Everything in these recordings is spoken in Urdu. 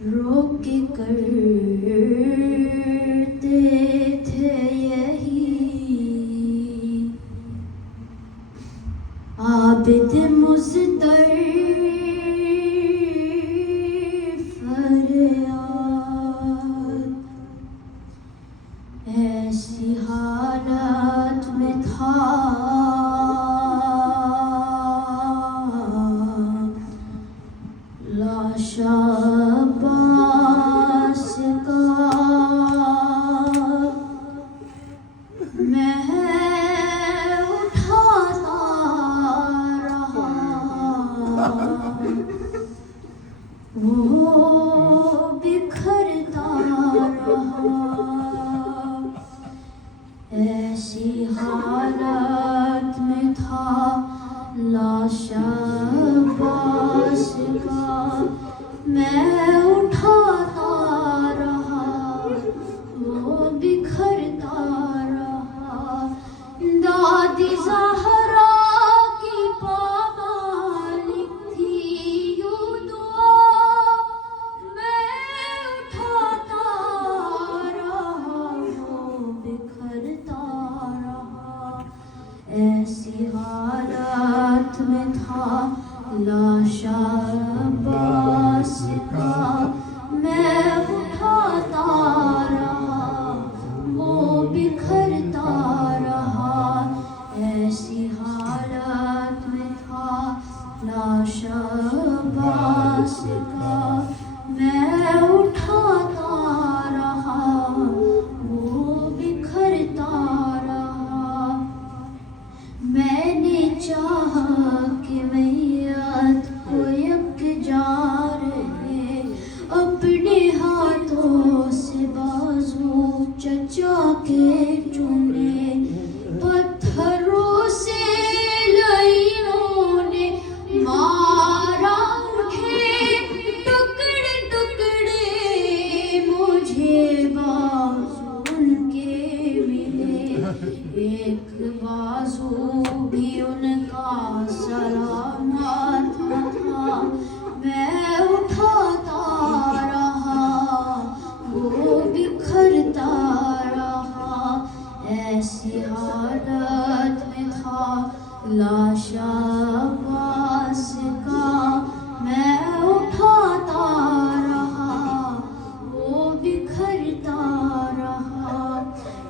روک کے کرتے تھے یہی عابد مضطر فریاد، ایسی حالت میں تھا لاش عباس کا، میں اٹھاتا رہا وہ بکھرتا رہا، ایسی حالت میں تھا لاش عباس کا، میں اٹھاتا رہا وہ بکھرتا رہا، دادی زہرا کی پامالک تھی یوں دعا، میں اٹھاتا رہا وہ بکھرتا رہا، ایسی حالت میں تھا لاش عباس کا، میں اٹھاتا رہا وہ بکھرتا رہا، ایسی حالت میں تھا لاش عباس کا، میں اٹھاتا رہا وہ بکھرتا رہا، میں نے چاہا کہ میت کو یکجا رہے، اپنے ہاتھوں سے بازو چچا کے چومے، پتھروں سے لئیوں نے مارا اٹھے ٹکڑے ٹکڑے، مجھے بازو ان کے ملے، ایک بازو بھی ان کا سلامت نہ تھا، میں اٹھاتا رہا وہ بکھرتا رہا، ایسی حالت میں تھا لاش عباس کا، میں اٹھاتا رہا وہ بکھرتا رہا،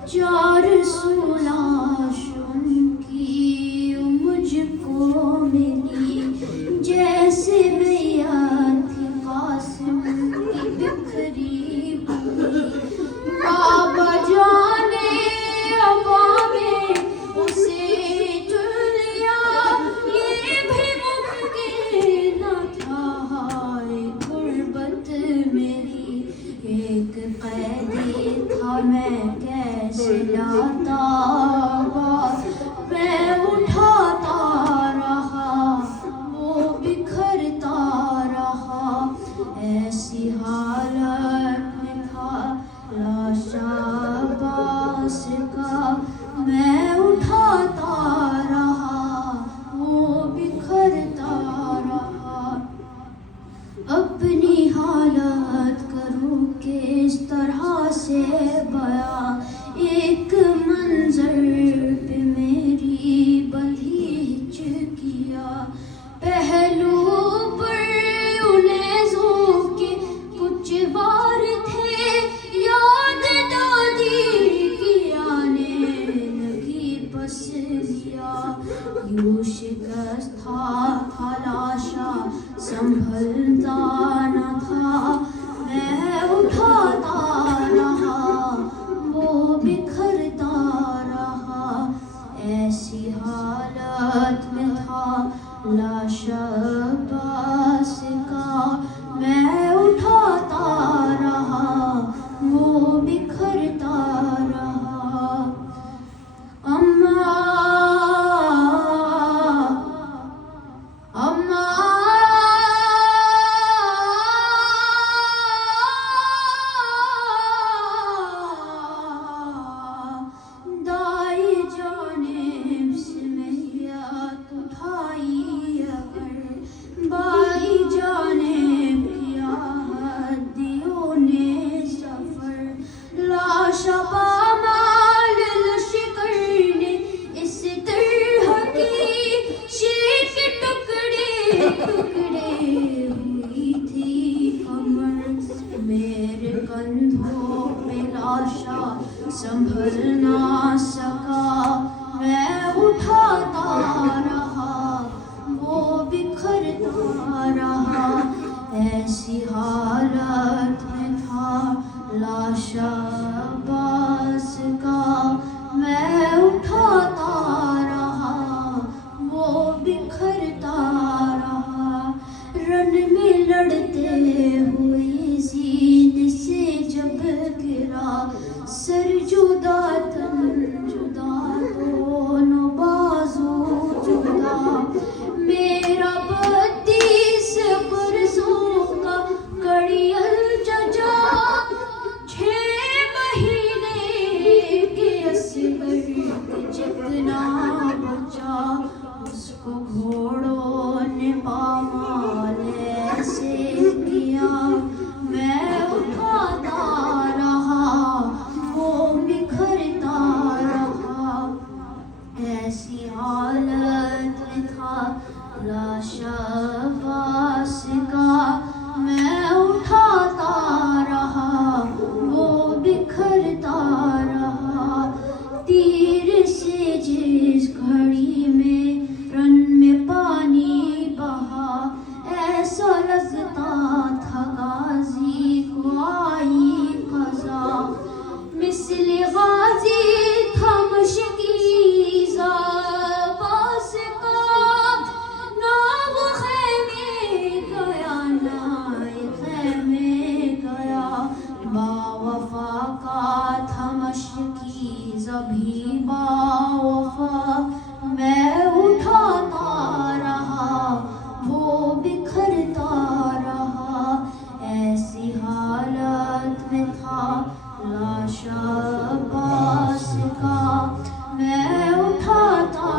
400 لاش ان کی مجھ کو ملی، جیسے میت تھی قاسم کی بکھری ہوئی، بابا جانے ابا میں اسے چن لیا، یہ بھی ممکن نہ تھا، ہائے غربت میری، ایک قیدی تھا میں کیسے لاتا آواز، میں اٹھاتا رہا وہ بکھرتا رہا، ایسی حالت میں تھا لاش عباس کا، میں اٹھاتا رہا وہ بکھرتا رہا، اپنی حالت کروں کہ اس طرح سے بیاں، ایک منظر پہ میری بدھی ہچکیا، پہلو پر انیزوں کے کچھ وار تھے، یاد دادی کی آنے لگی پس لیا، یوں شکست تھا لاشا سنبھلتا نہ تھا، میں اٹھاتا رہا وہ لاشا سنبھل نہ سکا میں اٹھاتا رہا وہ بکھرتا رہا ایسی حالت میں تھا لاشا عباس کا میں اٹھاتا رہا وہ بکھرتا رہا رن میں لڑتے ہوئے زین سے جب گرا سر جدا تن جدا دونوں بازو جدا میرا 32 برسوں کا کڑی الججا 6 مہینے کے اصغر جتنا بچا اس کو گھوڑوں نے پامال ایسے کیا میں اٹھاتا رہا وہ بکھرتا رہا ایسی حالت میں تھا لاشا عباس کا میں اٹھاتا رہا وہ بکھرتا رہا تیر سے جس گھڑی میں رن میں پانی بہا ایسا لگتا تھا غازی کو آئی قضا مثل غازی تھا مشکیزہ عباس کا نہ وہ خیمے گیا نہ خیمے گیا باوفا کا تھا مشکیزہ بھی باوفا میں اٹھاتا رہا وہ بکھرتا رہا ایسی حالت میں تھا لاشا عباس کا میں اٹھاتا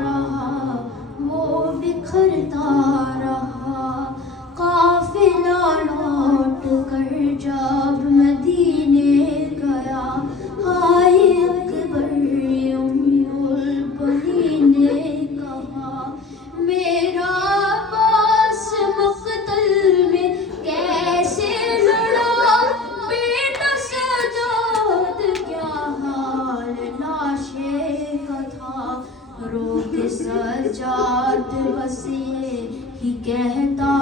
رہا وہ بکھرتا رہا قافلہ لوٹ کر جب مدینے گیا ہائے اکبر ام البنین نے کہا میرا عباس مقتل میں کیسے لڑا بیٹا سجاد کیا حال لاشے کا تھا رو کے سجاد بس یہ ہی کہتا